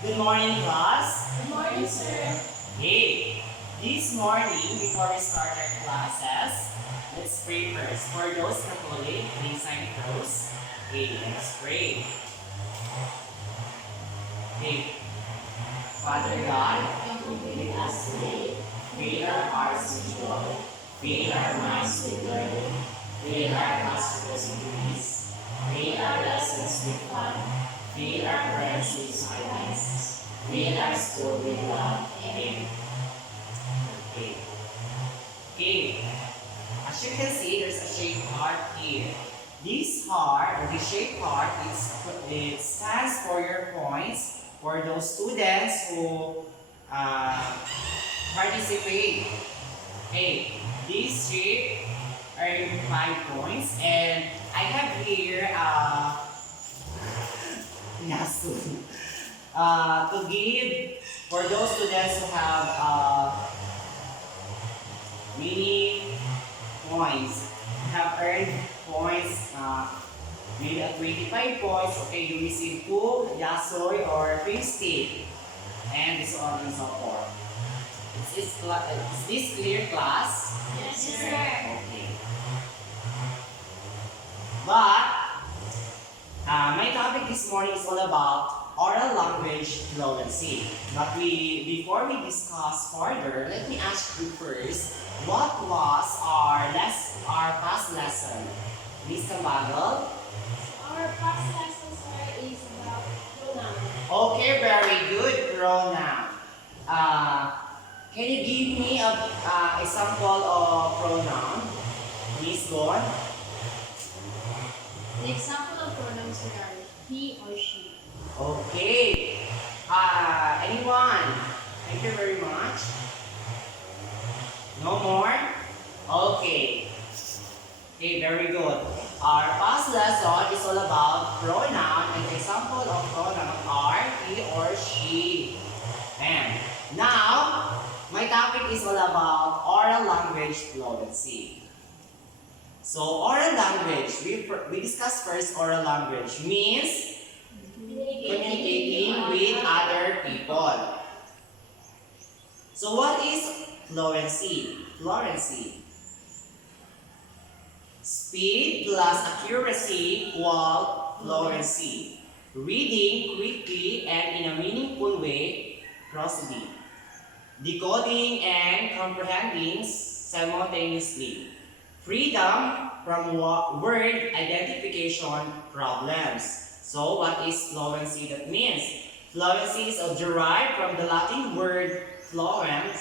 Good morning, class. Good morning, sir. Hey, this morning, before we start our classes, let's pray first. For those Catholic, please sign cross. Okay, let's pray. Okay, Father God, Come with us today. fill our hearts with joy, fill our minds with learning, fill our gospels with peace, fill our lessons with fun, fill our prayers with silence, fill our school with love. Amen. Okay. Okay. As you can see, there's a shaped heart here. This heart, or the shaped heart, it stands for your points for those students who uh, participate. Okay, this shape earn 5 points, and I have here Yasu. To give for those students who have many points, have earned points, maybe at 25 points, okay, you receive 2 Yasoy or 50, and so on and so forth. Is this clear, class? Yes, sir. Okay. But my topic this morning is all about oral language fluency. But before we discuss further, let me ask you first, what was our past lesson? Miss Cambagal? Our past lesson, sir, is about pronoun. Okay, very good, pronoun. Can you give me a example of pronoun? Miss Gon? The example of pronouns are he or she. Okay. Anyone? Thank you very much. No more? Okay. Okay, very good. Our past lesson is all about pronoun, and the example of pronoun are he or she. And now, my topic is all about oral language fluency. So, oral language, we discuss first oral language means communicating with other people. So what is fluency? Fluency. Speed plus accuracy equal fluency. Reading quickly and in a meaningful way, prosody. Decoding and comprehending simultaneously. Freedom from word identification problems. So what is fluency? That means fluency is derived from the Latin word fluent,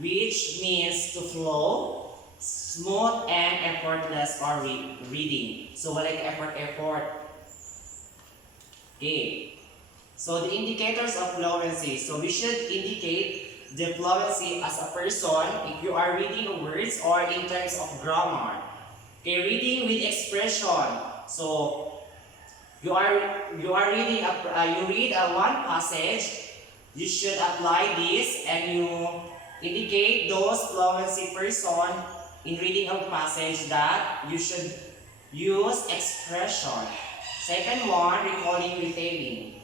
which means to flow, smooth and effortless or reading. So like effort. Okay. So the indicators of fluency. So we should indicate the fluency as a person if you are reading words or in terms of grammar. Okay, reading with expression. So you are reading you read one passage, you should apply this and you indicate those fluency person in reading a passage that you should use expression. Second one, recalling, retailing.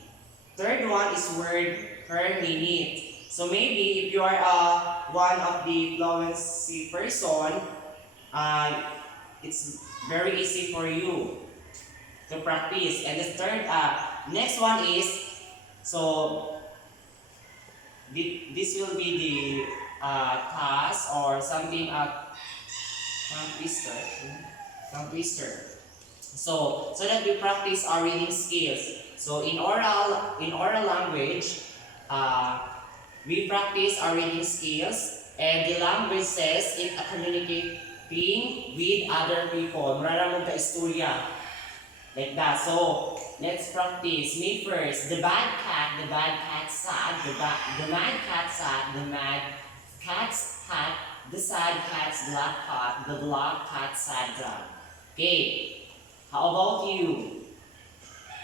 Third one is word per minute. So maybe if you are one of the fluency person, it's very easy for you to practice. And the third, next one is, so this will be the task or something tongue twister. So that we practice our reading skills. So in oral language, we practice our reading skills, and the language says it communicating with other people. Mararamong ka-istorya. Like that. So let's practice. Me first. The bad cat sad, the mad cat sad, the mad cat's hat, the sad cat's black cat, the black cat sad dog. Okay. How about you?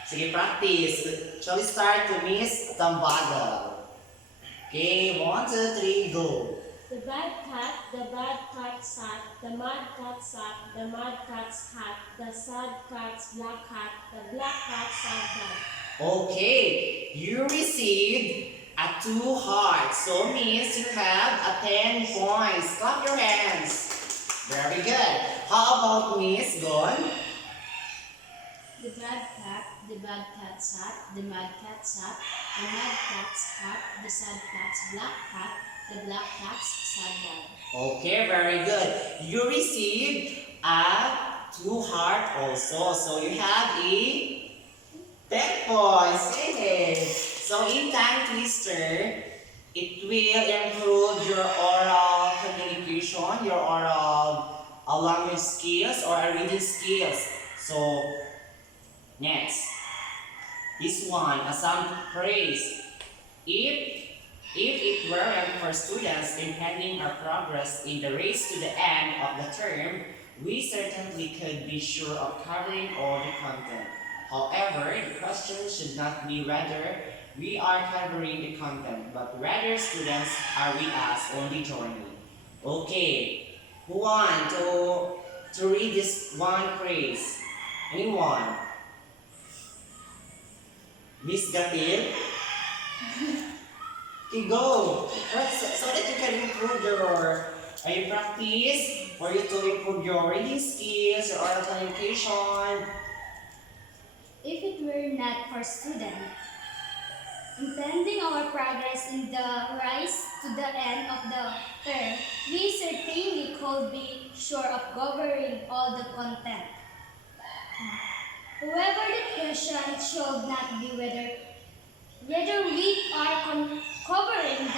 Sige, practice. Shall we start to Miss Tambagal? Okay, 1, 2, 3, go. The bad cat sat, the mad cat sat, the mad cat's hat, the sad cat's black hat, the black cat sad dog. Okay, you received a 2 hearts. So means you have a 10 points. Clap your hands. Very good. How about Miss Gon? The bad cat sat, the mad cat sat, the mad cat's hat, the sad cat's black cat, the black cat's sad dog. Okay, very good. You received a 2 heart also. So you have a 10 points. Yay! So in tongue twister, it will improve your oral communication, your oral language skills or reading skills. So next, this one, a some phrase. If it weren't for students impeding our progress in the race to the end of the term, we certainly could be sure of covering all the content. However, the question should not be whether we are covering the content, but rather students are with us on the journey. Okay, who want to read this one phrase? Anyone? Miss Gatil? Okay, go. So that you can improve your you practice for you to improve your reading skills, your oral communication. If it were not for students, impending our progress in the rise to the end of the term, we certainly could be sure of covering all the content. However, the question should not be whether we are covering the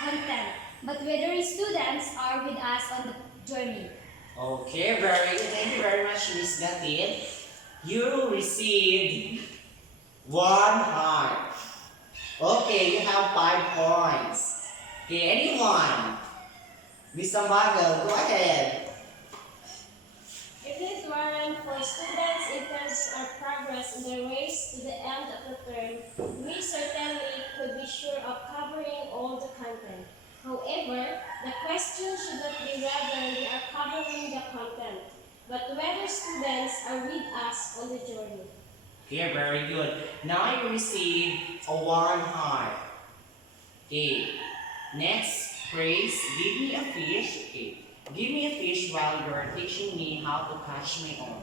content, but whether students are with us on the journey. Okay, very good. Thank you very much, Miss Gatil. You received 1 heart. Okay, you have 5 points. Okay, anyone? Miss Ambagal, go ahead. If it weren't for students' intense progress in the race to the end of the term, we certainly could be sure of covering all the content. However, the question should not be whether we are covering the content, but whether students are with us on the journey. Okay, very good. Now you receive a 1 heart. Okay, next phrase, give me a fish. Okay, give me a fish while you're teaching me how to catch my own.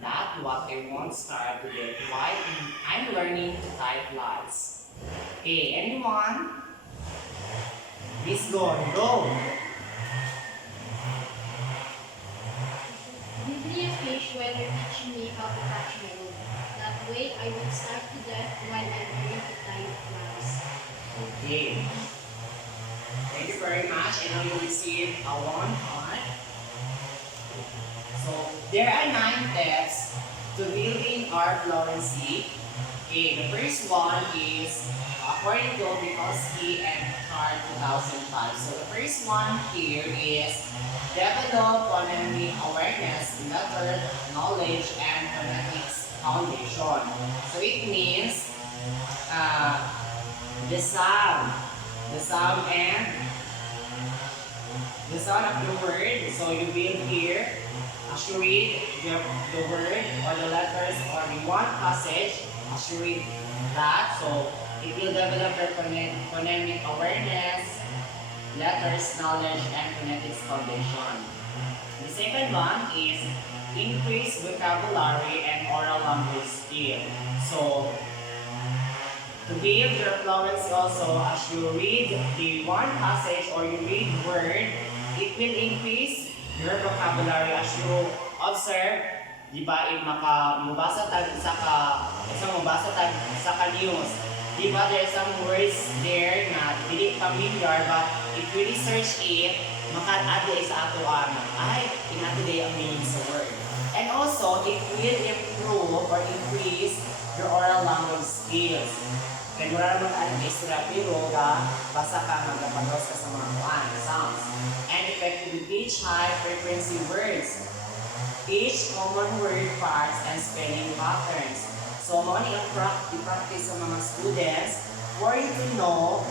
That's what I want start to get why I'm learning to tie flies. Okay, anyone? Miss Gordon, go. Give me a fish while you're teaching me how to catch my own. That way I will starve to death while I'm learning to tie flies. Okay. Thank you very much. I know you received a 1 heart. So there are 9 steps to building our fluency. Okay, the first one is according to Bukowski and Hart 2005. So the first one here is develop phonemic awareness, method, knowledge, and phonetics foundation. So it means the sound and the sound of the word. So you will hear as you read the word or the letters or the one passage as you read that. So it will develop your phonemic awareness, letters, knowledge, and phonetics foundation. The second one is increase vocabulary and oral language skill. So to build your fluency also, as you read the one passage or you read word, it will increase your vocabulary as you observe, di ba, mubasa tag sa ka news. Di ba, there's some words there na hindi familiar, but if you research it, maka-add sa ato ay, inato day ang meaning sa word. And also, it will improve or increase your oral language skills. Kaya mura naman ang isra pero basa ka magpapalos ka sa mga sounds. And effectively teach high frequency words. Teach common word parts and spelling patterns. So, mo ni i-practice sa mga students for you to know,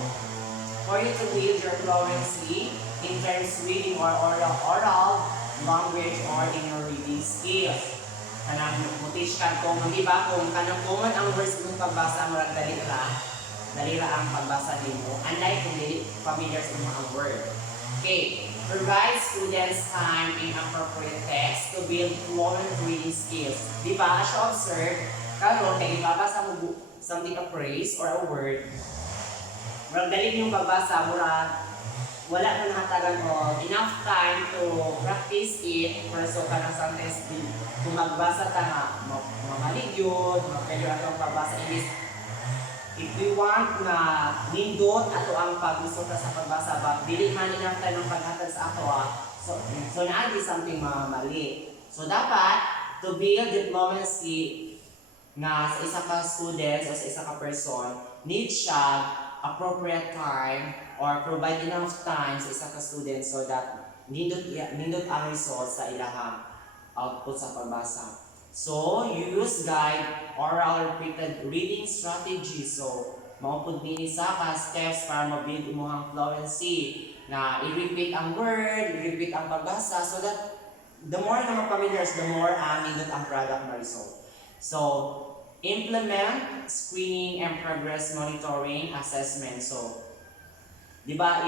for you to build your fluency in terms reading or oral language or in your reading skills. kanang mo-teach ka kung di ba kung kanang common ang words mong pagbasa mo dali ra ang pagbasa nimo unlike kung dili familiar sa mo ang word. Okay, provide students time in appropriate text to build fluent reading skills. Di ba as you observe karon kay ibabasa mo something a phrase or a word murag dali yung pagbasa murag wala na nahatagan mo enough time to practice it for so kanang sometimes kung magbasa ta nga mamalig yun, mapelyo atong pagbasa is if we want na nindot ato ang paggusto sa pagbasa but dili man enough time ng paghatag sa ato so naagi something mali. So dapat to build diplomacy nga sa isa ka students o sa isa ka person need siya appropriate time or provide enough time sa isa ka student so that nindot ang results sa ilahang output sa pagbasa. So, use guide oral repeated reading strategy. So, maupod ni isa ka steps para ma-build imong fluency na i-repeat ang word, i-repeat ang pagbasa so that the more na mapamiliars, the more nindot ang product na result. So, implement screening and progress monitoring assessment. So, di ba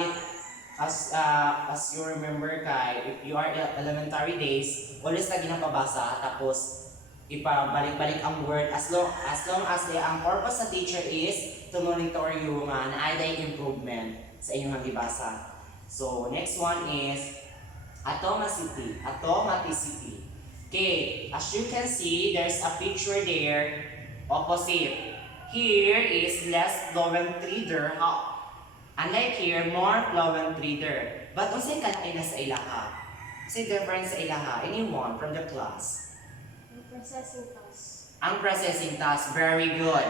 as you remember kay if you are elementary days, always na ginapabasa tapos ipabalik-balik ang word as long as ang purpose sa teacher is to monitor you nga na ay improvement sa inyong gibasa. So, next one is automaticity. Okay, as you can see, there's a picture there opposite. Here is less fluent reader. Unlike here, more fluent reader. But unsay kalay na sa ilaha? Unsay difference sa ilaha? Anyone from the class? Processing task. Ang processing task, very good.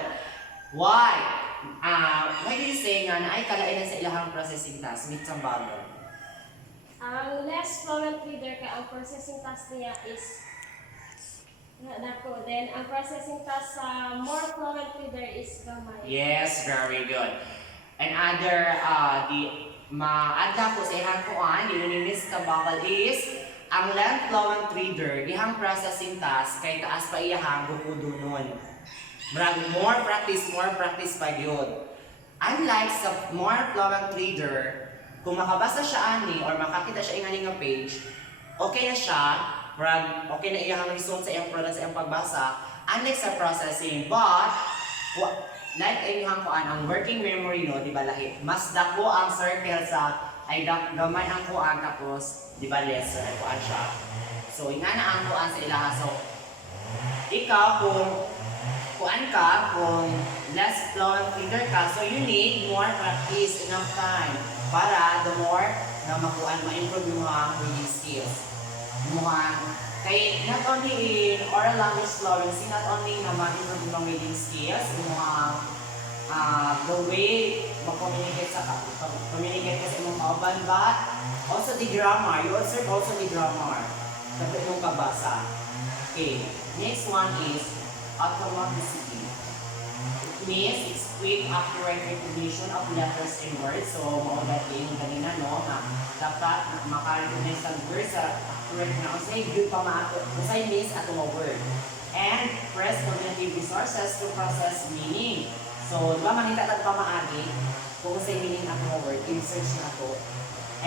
Why? Why do you say nga na ay kalay na sa ilahang processing task? Meet some bago. Ang less fluent reader kay ang processing task niya is dako. Then ang processing task sa more fluent reader is gamay. Yes, very good. And other maadla ko sa ihang kuan nilininis ka bakal is ang less fluent reader ihang processing task kay taas pa iyahang bukudunon. More practice pa yun. Unlike sa more fluent reader, kung makabasa siya ani or makakita siya ingani nga page, okay na siya, okay na iyang result sa iyang product sa iyang pagbasa, unlike sa processing. But like inyong kuan ang working memory no, di ba lahi? Mas dako ang circle sa ay gamay ang kuan tapos di ba lesser ay kuan siya. So ingana ang kuan sa ilaha. So ikaw kung less fluent reader ka, so you need more practice, enough time para the more na makuan ma-improve yung mga reading skills. Kay not only in oral language fluency, not only na ma-improve yung reading skills, yung mga the way mag-communicate ka sa imong kauban, but also the grammar. You observe also the grammar sa imong pagbasa. Okay, next one is automaticity. It means it's quick, accurate recognition of letters and words. So, maulat yung kanina, no, na dapat makarecognize ang words sa accurate na usay good pa maato, usay means ato mo word. And press cognitive resources to process meaning. So, di ba manita tag pamaagi kung usay meaning ato mo word, in-search na to.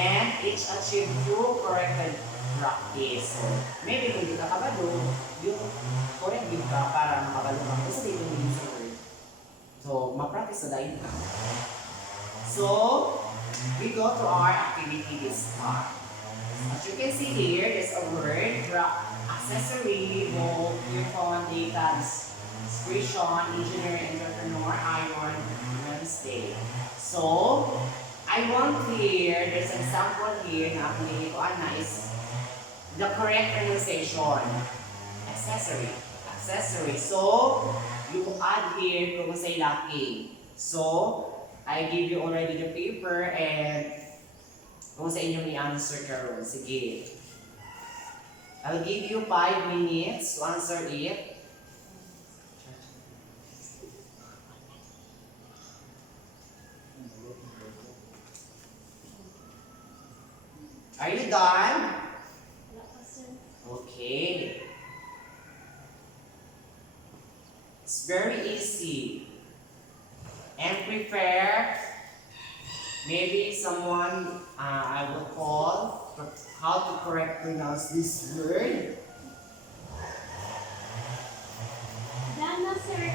And it's achieved through corrected practice. So, maybe kung di ka kabalo, yung correct din ka para makabalo ka. Kasi dito meaning sa word. So, ma-practice na dahil ka. So, we go to our activity this time. As you can see here, there's a word, accessory, bold, earphone, data, discretion, engineer, entrepreneur, iron, Wednesday. So, I want here, there's an example here na kung hindi ko is the correct pronunciation. Accessory. So, you add here kung say lacking. So, I give you already the paper and kung sa inyong i-answer karon. Sige. I'll give you 5 minutes to answer it. Are you done? Okay. It's very easy. And prepare. Maybe someone I will call for how to correctly pronounce this word. Done na, sir.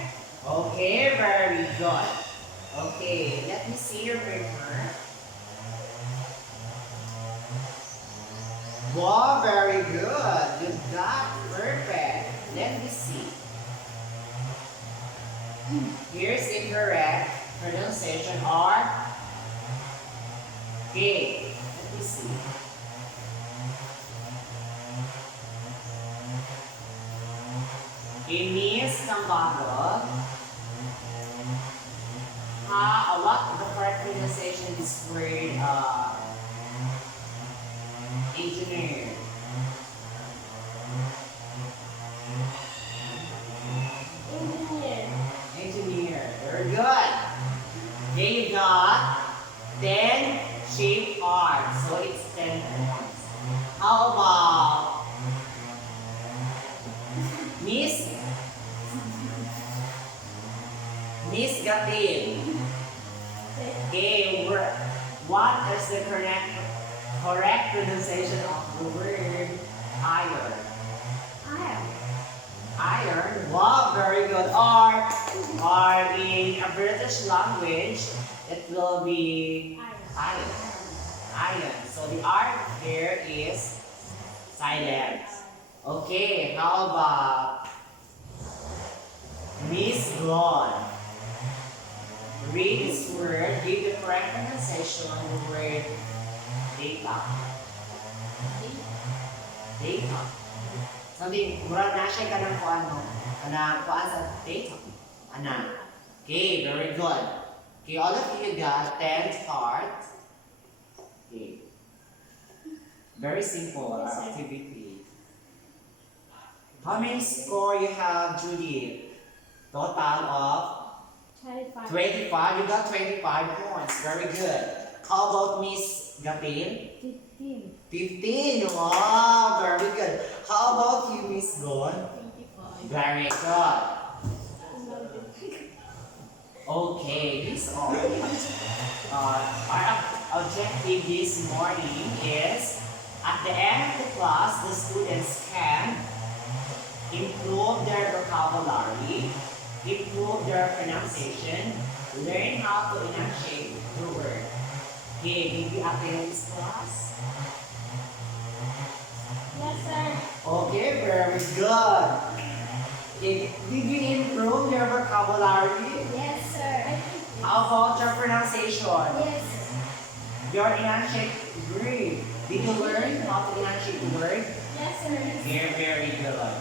Okay, very good. Okay, let me see your paper. Wow, very good. You got perfect. Let me see. Here's incorrect pronunciation or okay. Let me see. In Miss Cambago, what the correct pronunciation is word engineer. Engineer. Engineer. Very good. Then you got 10 shape parts. So it's 10 points. How about Miss Gatin? Okay, what is the correct pronunciation of the word iron? Iron. Wow, very good. Or in a British language, it will be iron. Iron. So the R here is silent. Okay, how about Miss God? Read this word, give the correct pronunciation of the word data. Data. Sabi, murag na siya ka ng ano, kuan sa data. Ana. Okay, very good. Okay, all of you got 10 cards. Okay. Very simple activity. How many score you have, Judy? Total of 25. 25. You got 25 points. Very good. How about Miss Gatin? 15. 15. Wow, very good. How about you, Miss Gon? 25. Very good. Okay, this all. Our objective this morning is at the end of the class, the students can improve their vocabulary, improve their pronunciation, learn how to enunciate the word. Okay, did you attend this class? Yes, sir. Okay, very good. Did you improve your vocabulary? Yes, sir. How about your pronunciation? Yes, sir. Your enunciate word. Did you learn how to enunciate the word? Yes, sir. Very, very good.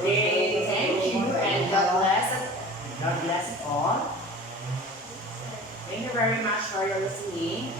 Okay, thank you and God bless it. God bless it all. Thank you very much for your listening.